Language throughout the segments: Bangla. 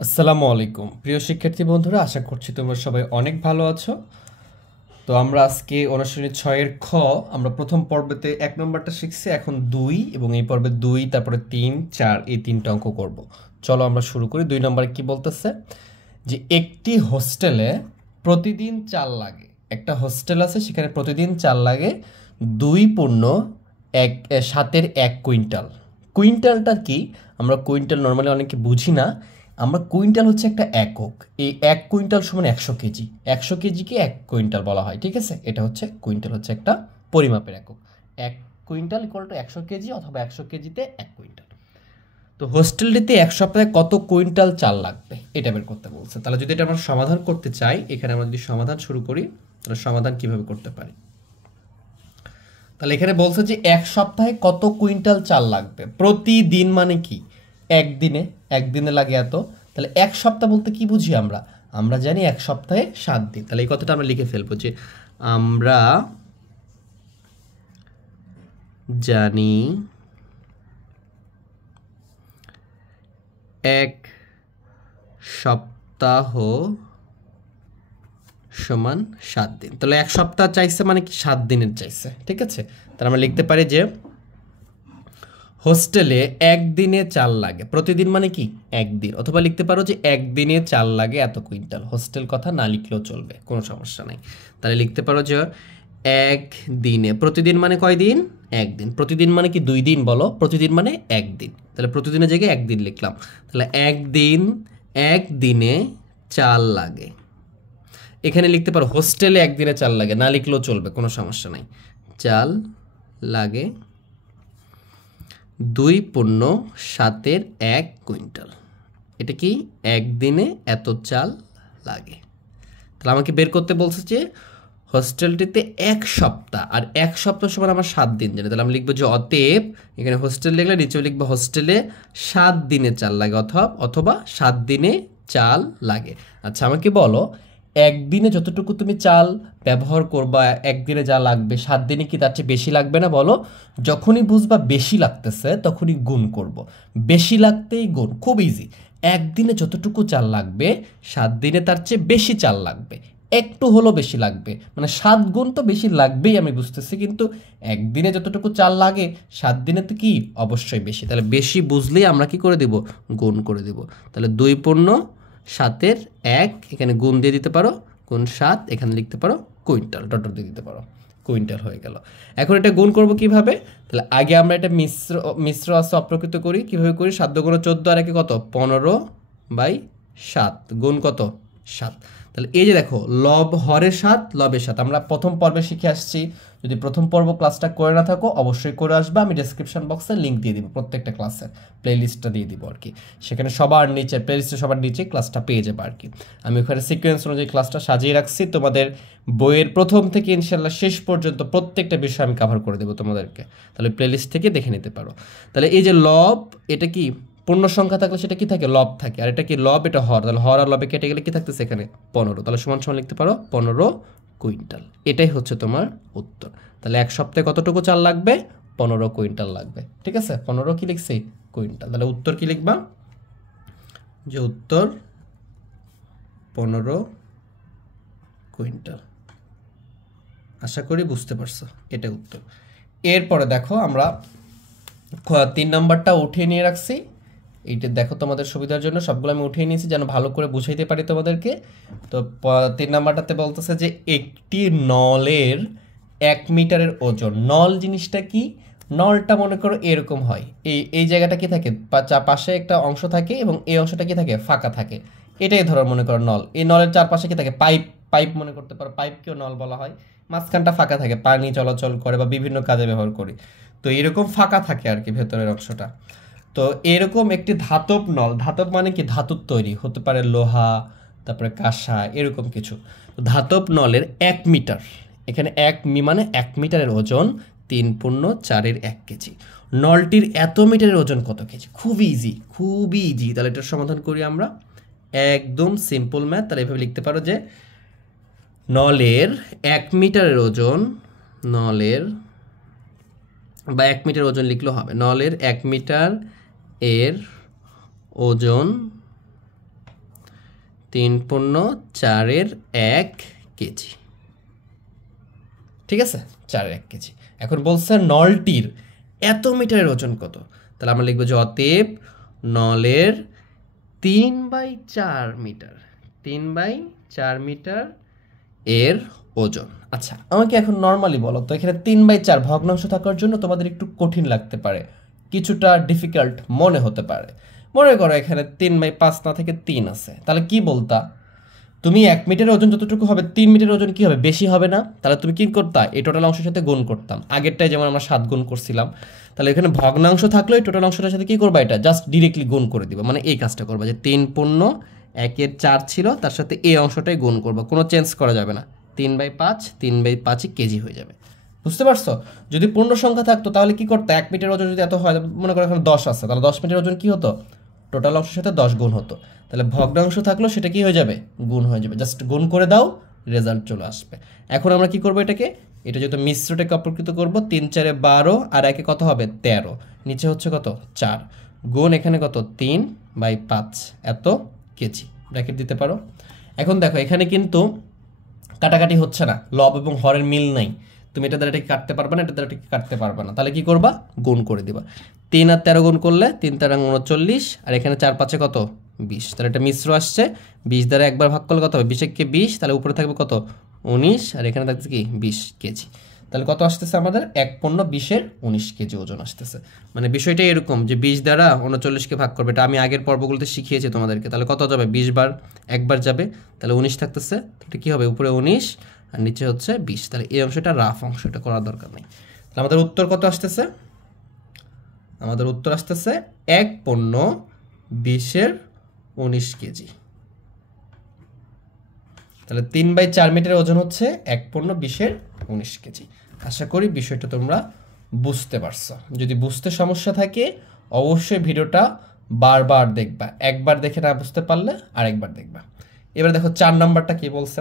আসসালামু আলাইকুম প্রিয় শিক্ষার্থী বন্ধুরা, আশা করছি তোমরা সবাই অনেক ভালো আছো। তো আমরা আজকে অনুশীলনী 6 এর খ আমরা প্রথম পর্বতে 1 নম্বরটা শিখছি, এখন 2 এবং এই পর্বে 2 তারপরে 3 4 এই তিনটা অঙ্ক করব। চলো আমরা শুরু করি। 2 নম্বরে কি বলতেছে যে একটি হোস্টেলে প্রতিদিন চাল লাগে। একটা হোস্টেল আছে, সেখানে প্রতিদিন চাল লাগে 2.7 কুইন্টাল। কুইন্টালটা কি? আমরা কুইন্টাল নর্মালি অনেকে বুঝি না। আমরা কুইন্টাল হচ্ছে একটা একক। এই 1 কুইন্টাল সমান 100 কেজি। 100 কেজিকে 1 কুইন্টাল বলা হয়, ঠিক আছে? এটা হচ্ছে কুইন্টাল, হচ্ছে একটা পরিমাপের একক। 1 কুইন্টাল ইকুয়াল টু 100 কেজি, অথবা 100 কেজিতে 1 কুইন্টাল। তো হোস্টেলটিতে এক সপ্তাহে কত কুইন্টাল চাল লাগবে এটা বের করতে বলছে। তাহলে যদি এটা আমরা সমাধান করতে চাই, এখানে আমরা যদি সমাধান শুরু করি, তাহলে সমাধান কিভাবে করতে পারি? তাহলে এখানে বলছে যে এক সপ্তাহে কত কুইন্টাল চাল লাগবে। প্রতিদিন মানে কি? একদিনে। একদিনে লাগে এত। তাহলে এক সপ্তাহ বলতে কি বুঝি আমরা? আমরা জানি এক সপ্তাহে 7 দিন। তাহলে এই কথাটা আমরা লিখে ফেলবো যে আমরা জানি এক সপ্তাহ সমান 7 দিন। তাহলে এক সপ্তাহ চাইছে মানে কি 7 দিনের চাইছে, ঠিক আছে? তাহলে আমরা লিখতে পারি যে হোস্টেলে একদিনে চাল লাগে। প্রতিদিন মানে কি? একদিন। অথবা লিখতে পারো যে একদিনে চাল লাগে এত কুইন্টাল। হোস্টেল কথা না লিখলেও চলবে, কোনো সমস্যা নাই। তাহলে লিখতে পারো যে একদিনে। প্রতিদিন মানে কয়দিন? একদিন। প্রতিদিন মানে কি 2 দিন? বলো। প্রতিদিন মানে একদিন। তাহলে প্রতিদিনের জায়গায় একদিন লিখলাম। তাহলে একদিনে চাল লাগে। এখানে লিখতে পারো হোস্টেলে একদিনে চাল লাগে, না লিখলেও চলবে, কোনো সমস্যা নাই। চাল লাগে 2.7 কুইন্টাল। এটা কি? একদিনে এত চাল লাগে। তাহলে আমাকে বের করতে বলছে যে হোস্টেলটিতে এক সপ্তাহ, আর এক সপ্তাহ সমান আমার 7 দিন জানি। তাহলে আমি লিখবো যে অতএব, এখানে হোস্টেল লিখলে নিচেও লিখবো হোস্টেলে 7 দিনে চাল লাগে, অথবা 7 দিনে চাল লাগে। আচ্ছা আমাকে বলো, একদিনে যতটুকু তুমি চাল ব্যবহার করবা, একদিনে যা লাগবে 7 দিনে কি তার চেয়ে বেশি লাগবে না? বলো। যখনই বুঝবা বেশি লাগতেছে তখনই গুণ করব। বেশি লাগতেই গুণ, খুব ইজি। একদিনে যতটুকু চাল লাগবে 7 দিনে তার চেয়ে বেশি চাল লাগবে। একটু হলো বেশি লাগবে, মানে 7 গুণ তো বেশি লাগবেই, আমি বুঝতেছি, কিন্তু একদিনে যতটুকু চাল লাগে 7 দিনে তো কি অবশ্যই বেশি। তাহলে বেশি বুঝলেই আমরা কি করে দেব? গুণ করে দেব। তাহলে 2.7 এখানে গুণ দিয়ে দিতে পারো, গুণ 7, এখানে লিখতে পারো কুইন্টাল, ডট ডট দিয়ে দিতে পারো, কুইন্টাল হয়ে গেল। এখন এটা গুণ করব কিভাবে? তাহলে আগে আমরা এটা মিশ্র আছে অপ্রকৃত করি। কিভাবে করি? 7 × 14 আর একে কত? 15/7 গুণ কত? 7। তাহলে এই যে দেখো, লব হরে 7, লবে 7 আমরা প্রথম পর্বে শিখে আসছি। যদি প্রথম পর্ব ক্লাসটা করে না থাকো অবশ্যই করে আসবে। আমি ডেসক্রিপশন বক্সে লিঙ্ক দিয়ে দিব, প্রত্যেকটা ক্লাসের প্লেলিস্টটা দিয়ে দিব আর কি। সেখানে সবার নিচে, প্লেলিস্টে সবার নিচে ক্লাসটা পেয়ে যাবে আর কি। আমি ওখানে সিকোয়েন্স অনুযায়ী ক্লাসটা সাজিয়ে রাখছি। তোমাদের বইয়ের প্রথম থেকে ইনশাল্লাহ শেষ পর্যন্ত প্রত্যেকটা বিষয় আমি কভার করে দেবো তোমাদেরকে। তাহলে প্লেলিস্ট থেকে দেখে নিতে পারো। তাহলে এই যে লব, এটা কি পূর্ণ সংখ্যা থাকলে সেটা কি থাকে? লব থাকে। আর এটা কি লব, এটা হর। তাহলে হর আর লবে কেটে গেলে কি থাকতেছে এখানে? 15। তাহলে সমান সমান লিখতে পারো 15 কুইন্টাল। এটাই হচ্ছে তোমার উত্তর। তাহলে এক সপ্তাহে কতটুকু চাল লাগবে? 15 কুইন্টাল লাগবে, ঠিক আছে? 15 কি লিখছি? কুইন্টাল। তাহলে উত্তর কি লিখবা? যে উত্তর 15 কুইন্টাল। আশা করি বুঝতে পারছো, এটা উত্তর। এরপরে দেখো আমরা 3 নাম্বারটা উঠিয়ে নিয়ে রাখছি। এইটা দেখো তোমাদের সুবিধার জন্য সবগুলো আমি উঠিয়ে নিয়েছি, যেন ভালো করে বুঝাইতে পারি তোমাদেরকে। তো 3 নাম্বারটাতে বলতেছে যে একটি নলের 1 মিটারের ওজন। নল জিনিসটা কি? নলটা মনে করো এরকম হয়, এই এই জায়গাটা কি থাকে? পাশে একটা অংশ থাকে এবং এই অংশটা কি থাকে? ফাঁকা থাকে। এটাই ধরো মনে করো নল। এই নলের চারপাশে কি থাকে? পাইপ। পাইপ মনে করতে পারো, পাইপকেও নল বলা হয়। মাঝখানটা ফাঁকা থাকে, পানি চলাচল করে বা বিভিন্ন কাজে ব্যবহার করি। তো এরকম ফাঁকা থাকে আর কি ভেতরের অংশটা। তো এরকম একটি ধাতব নল, ধাতব মানে কি? ধাতুর তৈরি, হতে পারে লোহা, তারপরে কাঁসা, এরকম কিছু। তো ধাতব নলের 1 মিটার, এখানে মানে 1 মিটারের ওজন 3.4 কেজি। নলটির এত মিটারের ওজন কত কেজি? খুবই ইজি, খুবই ইজি। তাহলে এটার সমাধান করি আমরা, একদম সিম্পল ম্যাথ। তাহলে এভাবে লিখতে পারো যে নলের 1 মিটারের ওজন, নলের বা 1 মিটার ওজন লিখলেও হবে। নলের 1 মিটার এর ওজন 3.4 কেজি, ঠিক আছে, 4 কেজি। এখন বলছে নলটির এত মিটারের ওজন কত, তাহলে আমরা লিখবো যে অতএব নলের 3/4 মিটার, 3/4 মিটার এর ওজন। আচ্ছা আমাকে এখন নর্মালি বলো তো, এখানে 3/4 ভগ্নাংশ থাকার জন্য তোমাদের একটু কঠিন লাগতে পারে, কিছুটা ডিফিকাল্ট মনে হতে পারে। মনে করো এখানে 3/5 না থেকে 3 আছে, তাহলে কি বলতা, তুমি 1 মিটারের ওজন যতটুকু হবে 3 মিটারের ওজন কি হবে, বেশি হবে না? তাহলে তুমি কি করতা, এই টোটাল অংশের সাথে গুণ করতাম। আগেরটাই যেমন আমরা 7 গুণ করছিলাম, তাহলে এখানে ভগ্নাংশ থাকলে এই টোটাল অংশটার সাথে কি করবা, এটা জাস্ট ডিরেক্টলি গুণ করে দিবা। মানে এই কাজটা করবা যে 3.1/4 ছিল, তার সাথে এই অংশটাই গুণ করবা, কোনো চেঞ্জ করা যাবে না। 3/5, 3/5 কেজি হয়ে যাবে। বুঝতে পারছো? যদি পূর্ণ সংখ্যা থাকতো তাহলে কি করতো, 1 মিটার ওজন যদি এত হয়, মনে করো এখানে 10 আছে, তাহলে 10 মিটার ওজন কি হতো, টোটাল অংশের সাথে 10 গুণ হতো। তাহলে ভগ্নাংশ থাকলো সেটা কি হয়ে যাবে, গুণ হয়ে যাবে। জাস্ট গুণ করে দাও, রেজাল্ট চলে আসবে। এখন আমরা কি করবো এটাকে, এটা যেহেতু মিশ্রটাকে অপকৃত করবো, 3×4 12 আর 1 কত হবে 13, নিচে হচ্ছে কত 4, গুণ এখানে কত 3/5 এত কেজি, ব্র্যাকেট দিতে পারো। এখন দেখো এখানে কিন্তু কাটাকাটি হচ্ছে না, লব এবং হরের মিল নাই, তুমি এটা দ্বারা এটাকে কাটতে পারবে না, এটা দ্বারা এটাকে কাটতে পারবে না, তাহলে কি করবা, গুণ করে দিবা। 3 আর 13 গুণ করলে 3×3 = 39, আর এখানে 4×5 কত 20, তাহলে এটা মিশ্র আসছে। 20 দ্বারা একবার ভাগ করলে কত হবে, 20 × 20, তাহলে উপরে থাকবে কত 19, আর এখানে থাকছে কি 20 কেজি। তাহলে কত আসতেছে আমাদের, 1.20 কেজি ওজন আসতেছে। মানে বিষয়টা এরকম যে 20 দ্বারা 39কে ভাগ করবে, এটা আমি আগের পর্বগুলোতে শিখিয়েছি তোমাদেরকে। তাহলে কত যাবে, 20 বার একবার যাবে, তাহলে 19 থাকতেছে। এটা কি হবে, উপরে 19 আর নিচে হচ্ছে 20। তাহলে এই অংশটা রাফ অংশ, এটা করার দরকার নেই। তাহলে আমাদের উত্তর কত আসতেছে, আমাদের উত্তর আসতেছে 1.20 কেজি। তাহলে 3/4 মিটারের ওজন হচ্ছে 1.20 কেজি। আশা করি বিষয়টা তোমরা বুঝতে পারছো। যদি বুঝতে সমস্যা থাকে অবশ্যই ভিডিওটা বারবার দেখবা, একবার দেখে না বুঝতে পারলে আরেকবার দেখবা। এবার দেখো 4 নম্বরটা কি বলছে।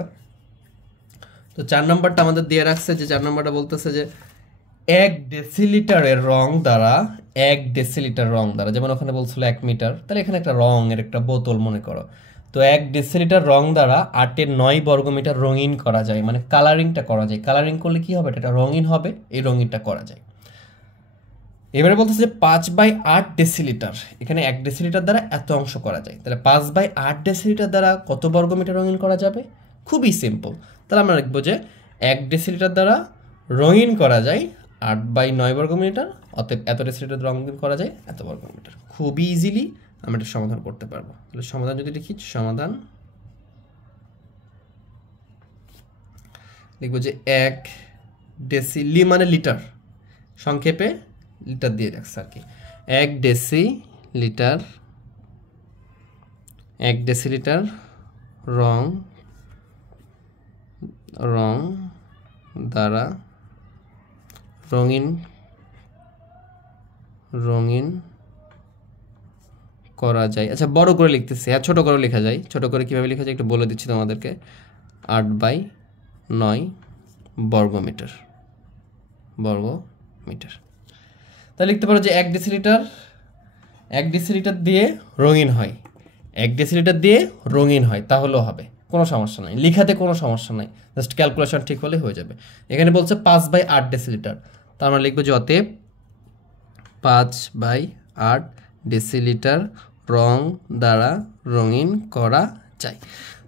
তো 4 নম্বরটা আমাদের দিয়ে রাখছে যে 4 নম্বরটা বলতেছে যে 1 ডেসিলিটারের রং দ্বারা, 1 ডেসিলিটার রং দ্বারা, যেমন ওখানে বলছিল 1 মিটার, তাহলে এখানে একটা রঙের একটা বোতল মনে করো। তো 1 ডেসিলিটার রং দ্বারা 8-এর 9 বর্গমিটার রঙিন করা যায়, মানে কালারিংটা করা যায়। কালারিং করলে কি হবে, এটা রঙিন হবে, এই রঙিনটা করা যায়। এবারে বলতেছে যে 5/8 ডেসিলিটার, এখানে 1 ডেসিলিটার দ্বারা এত অংশ করা যায়, তাহলে 5/8 ডেসিলিটার দ্বারা কত বর্গমিটার রঙিন করা যাবে, খুবই সিম্পল। তাহলে আমরা লিখবো যে 1 ডেসিলিটার দ্বারা রঙিন করা যায় 8/9 বর্গমিটার, অতএব এত ডেসিলিটার রঙিন করা যায় এত বর্গমিটার। খুবই ইজিলি আমরা এটা সমাধান করতে পারবো। তাহলে সমাধান যদি লিখি, সমাধান লিখবো যে 1 ডেসিলি মানে লিটার, সংক্ষেপে লিটার দিয়ে রাখছে আর কি। 1 ডেসিলিটার রং দ্বারা রঙিন করা যায়। আচ্ছা বড় করে লিখতেছি, আর ছোট করে লেখা যায়। ছোট করে কিভাবে লেখা যায় একটু বলে দিচ্ছি তোমাদেরকে। 8/9 বর্গমিটার। তাহলে লিখতে পারো যে 1 ডেসিলিটার দিয়ে রঙিন হয়, 1 ডেসিলিটার দিয়ে রঙিন হয়, তাহলেও হবে, কোনো সমস্যা নাই, লিখাতে কোনো সমস্যা নাই, জাস্ট ক্যালকুলেশন ঠিক হলে হয়ে যাবে। এখানে বলছে 5/8 ডেসিলিটার, তো আমরা লিখবো যে অতএব 5/8 ডেসিলিটার রং দ্বারা রঙিন করা যায়।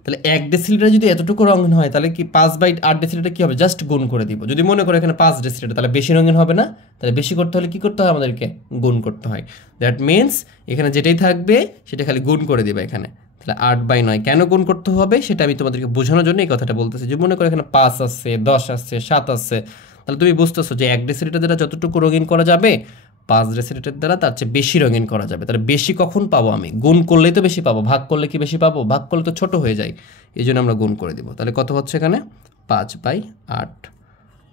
তাহলে 1 ডেসিলিটার যদি এতটুকু রঙিন হয়, তাহলে কি 5/8 ডেসিলিটার কি হবে, জাস্ট গুণ করে দিব। যদি মনে করো এখানে 5 ডেসিলিটার, তাহলে বেশি রঙিন হবে না, তাহলে বেশি করতে হলে কি করতে হয়, আমাদেরকে গুণ করতে হয়। দ্যাট মিনস এখানে যেটাই থাকবে সেটা খালি গুণ করে দিবে এখানে। তাহলে 8/9 কেন গুণ করতে হবে সেটা আমি তোমাদেরকে বোঝানোর জন্য এই কথাটা বলতেছি। যে মনে করো এখানে 5 আছে, 10 আছে, 7 আছে, তাহলে তুমি বুঝতেছো যে 1 ডেসিলিটার দ্বারা যতটুকু রঙিন করা যাবে 5 ডেসিলিটার দ্বারা তার চেয়ে বেশি রঙিন করা যাবে। তাহলে বেশি কখন পাবো, আমি গুণ করলেই তো বেশি পাবো, ভাগ করলে কি বেশি পাবো, ভাগ করলে তো ছোট হয়ে যায়, এই জন্য আমরা গুণ করে দিব। তাহলে কত হচ্ছে এখানে 5/8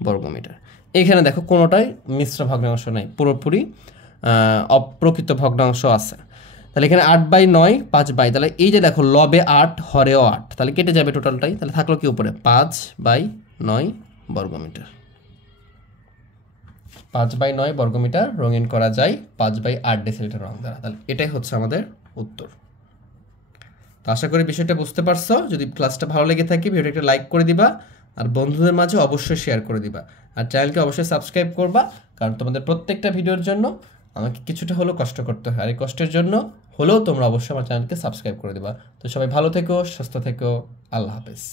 বর্গমিটার। এখানে দেখো কোনোটাই মিশ্র ভগ্নাংশ নাই, পুরোপুরি অপ্রকৃত ভগ্নাংশ আছে। তাহলে এখানে 8/9 5/, তাহলে এই যে দেখো লবে 8 হরেও 8, তাহলে কেটে যাবে টোটালটাই। তাহলে থাকলো কি উপরে 5/9 বর্গমিটার। 5/9 বর্গমিটার রঙিন করা যায় 5/8 ডেসিলিটার রং দ্বারা। তাহলে এটাই হচ্ছে আমাদের উত্তর। তো আশা করি বিষয়টা বুঝতে পারছো। যদি ক্লাসটা ভালো লেগে থাকে ভিডিওটা একটা লাইক করে দিবা, আর বন্ধুদের মাঝে অবশ্যই শেয়ার করে দিবা, আর চ্যানেলকে অবশ্যই সাবস্ক্রাইব করবা, কারণ তোমাদের প্রত্যেকটা ভিডিওর জন্য আমাকে কিছুটা হলেও কষ্ট করতে হয়, আর এই কষ্টের জন্য হলেও তোমরা অবশ্যই আমার চ্যানেলকে সাবস্ক্রাইব করে দিবা। তো সবাই ভালো থেকো, সুস্থ থেকো, আল্লাহ হাফেজ।